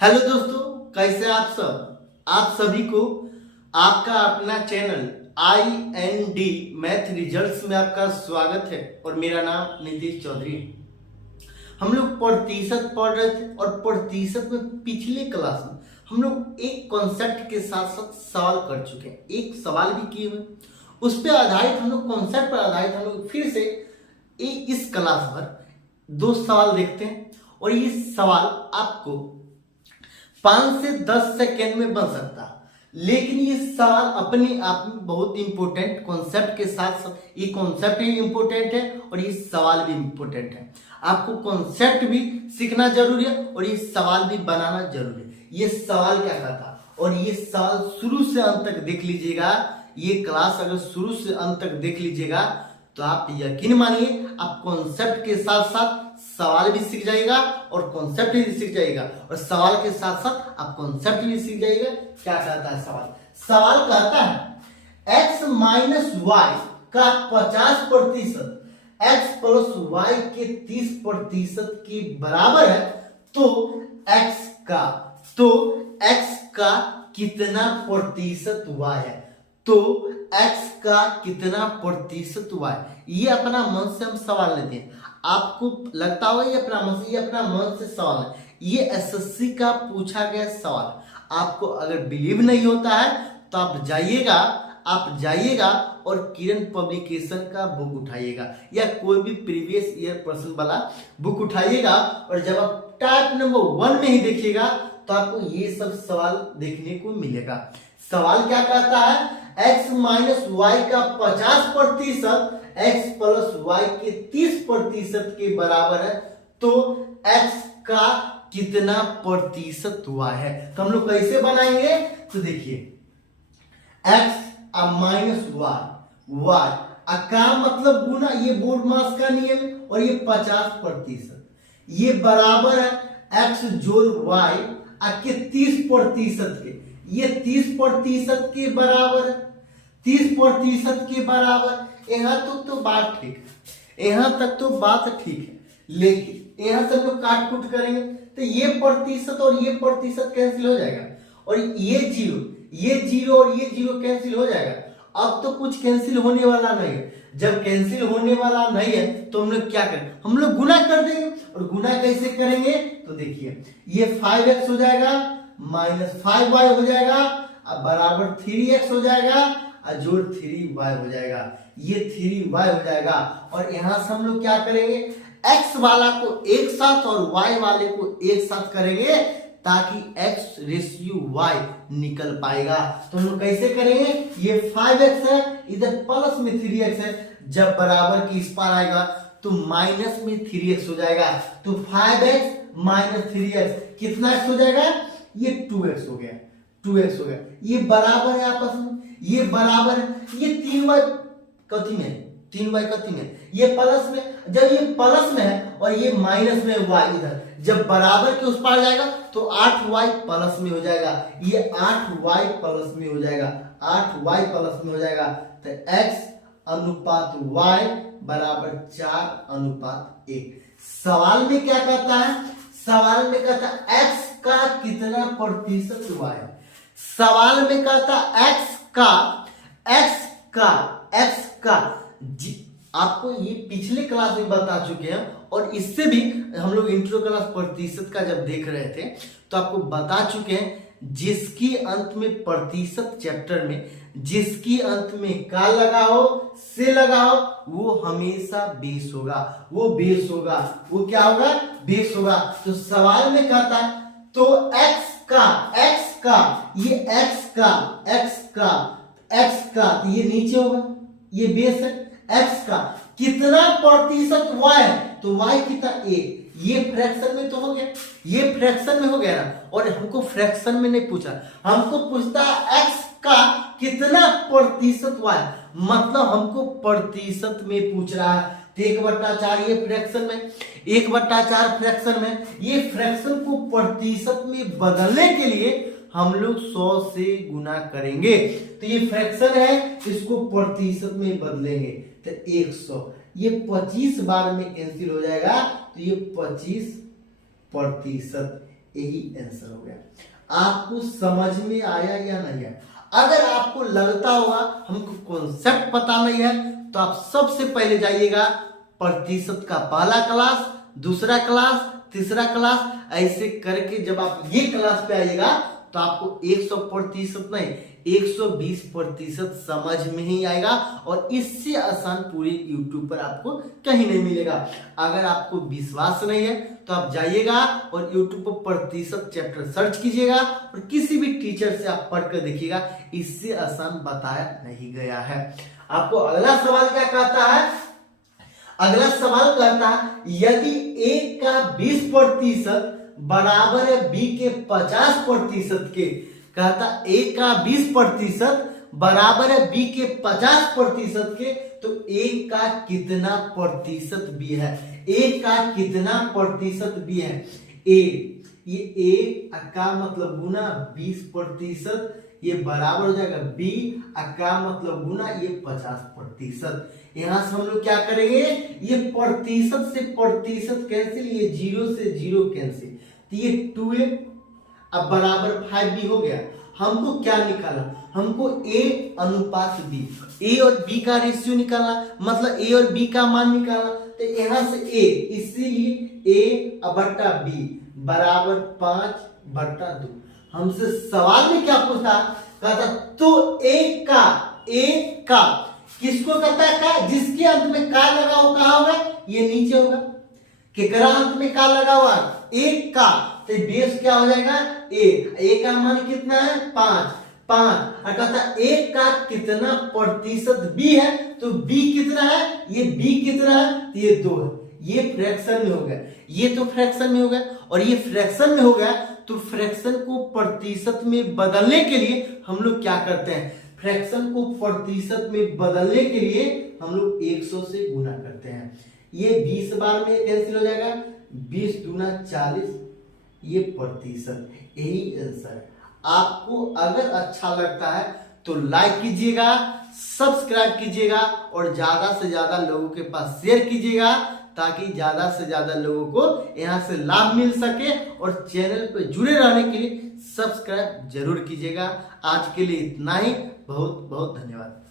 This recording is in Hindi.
हेलो दोस्तों, कैसे आप सब। आप सभी को आपका अपना चैनल IND मैथ रिजल्ट्स में आपका स्वागत है और मेरा नाम नीतीश चौधरी है। हम लोग प्रतिशत पढ़ रहे थे और प्रतिशत में पिछले क्लास में हम लोग एक कॉन्सेप्ट के साथ साथ सवाल कर चुके हैं, एक सवाल भी किए हुए, उस पर आधारित हम लोग कॉन्सेप्ट पर आधारित हम लोग फिर से इस क्लास भर दो सवाल देखते हैं और ये सवाल आपको 5 से 10 सेकेंड में बन सकता है, लेकिन ये सवाल अपने आप में बहुत इंपॉर्टेंट कॉन्सेप्ट के साथ साथ ये कॉन्सेप्ट भी इंपॉर्टेंट है और ये सवाल भी इंपॉर्टेंट है। आपको कॉन्सेप्ट भी सीखना जरूरी है और ये सवाल भी बनाना जरूरी है। ये सवाल क्या कहता है और ये सवाल शुरू से अंत तक देख लीजिएगा। ये क्लास अगर शुरू से अंत तक देख लीजिएगा तो आप यकीन मानिए आप कॉन्सेप्ट के साथ साथ सवाल भी सीख जाएगा और कॉन्सेप्ट भी सीख जाएगा और सवाल के साथ साथ आप कॉन्सेप्ट भी सीख जाएगा। क्या कहता है सवाल? सवाल कहता है x माइनस वाई का 50% x प्लस वाई के 30% के बराबर है तो x का कितना प्रतिशत y है? तो x का कितना प्रतिशत y? ये अपना मन से हम सवाल लेते हैं। आपको लगता होगा ये अपना मन से सवाल है। ये एसएससी का पूछा गया सवाल। आपको अगर बिलीव नहीं होता है तो आप जाइएगा और किरण पब्लिकेशन का बुक उठाइएगा या कोई भी प्रीवियस ईयर प्रश्न वाला बुक उठाइएगा और जब आप टाइप नंबर 1 में ही देखिएगा तो आपको ये सब सवाल देखने को मिलेगा। सवाल क्या कहता है? x माइनस वाई का 50% x प्लस वाई के 30% के बराबर है तो x का कितना प्रतिशत y है? तो हम लोग कैसे बनाएंगे? तो देखिए x माइनस वाई का मतलब गुना, ये बोर्ड मास का नियम और ये 50%, ये बराबर है x जोड़ y के 30% के, ये 30% के बराबर है, 30% के बराबर। यहाँ तक तो बात ठीक है, यहाँ तक तो बात ठीक है, लेकिन यहाँ से हम लोग काट कूट करेंगे तो ये प्रतिशत और ये प्रतिशत कैंसिल हो जाएगा और ये जीरो और ये जीरो कैंसिल हो जाएगा। अब तो कुछ कैंसिल होने वाला नहीं है। जब कैंसिल होने वाला नहीं है तो हम लोग क्या करें? हम लोग गुना कर देंगे। और गुना कैसे करेंगे? तो देखिए ये 5x हो जाएगा माइनस 5y हो जाएगा बराबर 3x हो जाएगा जोड़ 3y हो जाएगा, ये 3y हो जाएगा। और यहां से हम लोग क्या करेंगे? x वाला को एक साथ और y वाले को एक साथ करेंगे ताकि x रेशियो y निकल पाएगा। तो हम लोग कैसे करेंगे? ये 5x है, इधर प्लस में 3x है, जब बराबर की इस पार आएगा तो माइनस में 3x हो जाएगा। तो 5x माइनस 3x कितना x हो जाएगा? ये 2x हो गया, 2x हो गया। ये बराबर है आपस में, ये बराबर है, ये 3y कथी में, 3y कथी में, ये प्लस में। जब ये प्लस में है और ये माइनस में y इधर, जब बराबर के उस पार जाएगा तो 8y प्लस में हो जाएगा, ये 8y प्लस में हो जाएगा, 8y प्लस में हो जाएगा। तो x अनुपात y बराबर 4:1। सवाल में क्या कहता है? सवाल में कहता है x का कितना प्रतिशत y है। सवाल में कहता x का आपको ये पिछले क्लास में बता चुके हैं और इससे भी हम लोग इंट्रो क्लास प्रतिशत का जब देख रहे थे तो आपको बता चुके हैं जिसकी अंत में प्रतिशत चैप्टर में जिसकी अंत में का लगा हो से लगा हो वो हमेशा बेस होगा, वो बेस होगा, वो क्या होगा? बेस होगा। तो सवाल में कहता है तो x का ये x का तो ये नीचे होगा, ये बेस है। x का कितना प्रतिशत y है? तो y कितना? a। ये फ्रैक्शन में तो हो गया, ये फ्रैक्शन में हो गया ना। और हमको फ्रैक्शन में नहीं पूछा, हमको पूछता है x का कितना प्रतिशत y, मतलब हमको प्रतिशत में पूछ रहा है। तो 1/4 ये फ्रैक्शन में, 1/4 फ्रैक्शन में, ये फ्रैक्शन को प्रतिशत में बदलने के लिए हम लोग 100 से गुना करेंगे। तो ये फ्रैक्शन है, इसको प्रतिशत में बदलेंगे तो 100, ये 25 बार में कैंसिल हो जाएगा तो ये 25%। यही आंसर हो गया। आपको समझ में आया या नहीं आया? अगर आपको लगता होगा हमको कॉन्सेप्ट पता नहीं है तो आप सबसे पहले जाइएगा प्रतिशत का पहला क्लास, दूसरा क्लास, तीसरा क्लास, ऐसे करके जब आप ये क्लास पे आइएगा तो आपको 100% नहीं 120% समझ में ही आएगा और इससे आसान पूरे YouTube पर आपको कहीं नहीं मिलेगा। अगर आपको विश्वास नहीं है तो आप जाइएगा और YouTube पर प्रतिशत चैप्टर सर्च कीजिएगा और किसी भी टीचर से आप पढ़कर देखिएगा, इससे आसान बताया नहीं गया है। आपको अगला सवाल क्या कहता है? अगला सवाल कहता है यदि a का 20% बराबर है b के 50% के, कहता a का 20% बराबर है b के 50% के, तो a का कितना प्रतिशत b है? a का कितना प्रतिशत b है? a, ये a का मतलब गुना 20%, ये बराबर हो जाएगा b का मतलब गुना ये 50%। यहां से हम लोग क्या करेंगे, ये प्रतिशत से प्रतिशत कैंसिल, ये 0 से 0 कैंसिल, तो ये 2a अब बराबर 5b हो गया। हमको क्या निकाला? हमको a अनुपात b, a और b का रेशियो निकालना, मतलब a और b का मान निकालना। तो यहां से a, इसीलिए a बट्टा b बराबर 5/2। हमसे सवाल में क्या पूछा? कहता तो a का किसको कहता है? का जिसके अंत में का लगा हो कहां होगा? ये नीचे होगा। केकरा अंत में का लगा हुआ? एक का, तो बेस क्या हो जाएगा? ए का मान कितना है? 5। और कहता एक का कितना प्रतिशत b है, तो b कितना है? ये b कितना है? तो ये 2 है। ये फ्रैक्शन में हो गया, ये तो फ्रैक्शन में हो गया और ये फ्रैक्शन में हो गया। तो फ्रैक्शन को प्रतिशत में बदलने के लिए हम लोग क्या करते हैं? फ्रैक्शन को प्रतिशत में बदलने के लिए हम लोग 100 से गुना करते हैं। ये 20 बार में कैंसिल हो जाएगा, 20 दूना 40, ये प्रतिशत। यही आंसर है। आपको अगर अच्छा लगता है तो लाइक कीजिएगा, सब्सक्राइब कीजिएगा और ज्यादा से ज्यादा लोगों के पास शेयर कीजिएगा, ताकि ज्यादा से ज्यादा लोगों को यहाँ से लाभ मिल सके। और चैनल पर जुड़े रहने के लिए सब्सक्राइब जरूर कीजिएगा। आज के लिए इतना ही, बहुत बहुत धन्यवाद।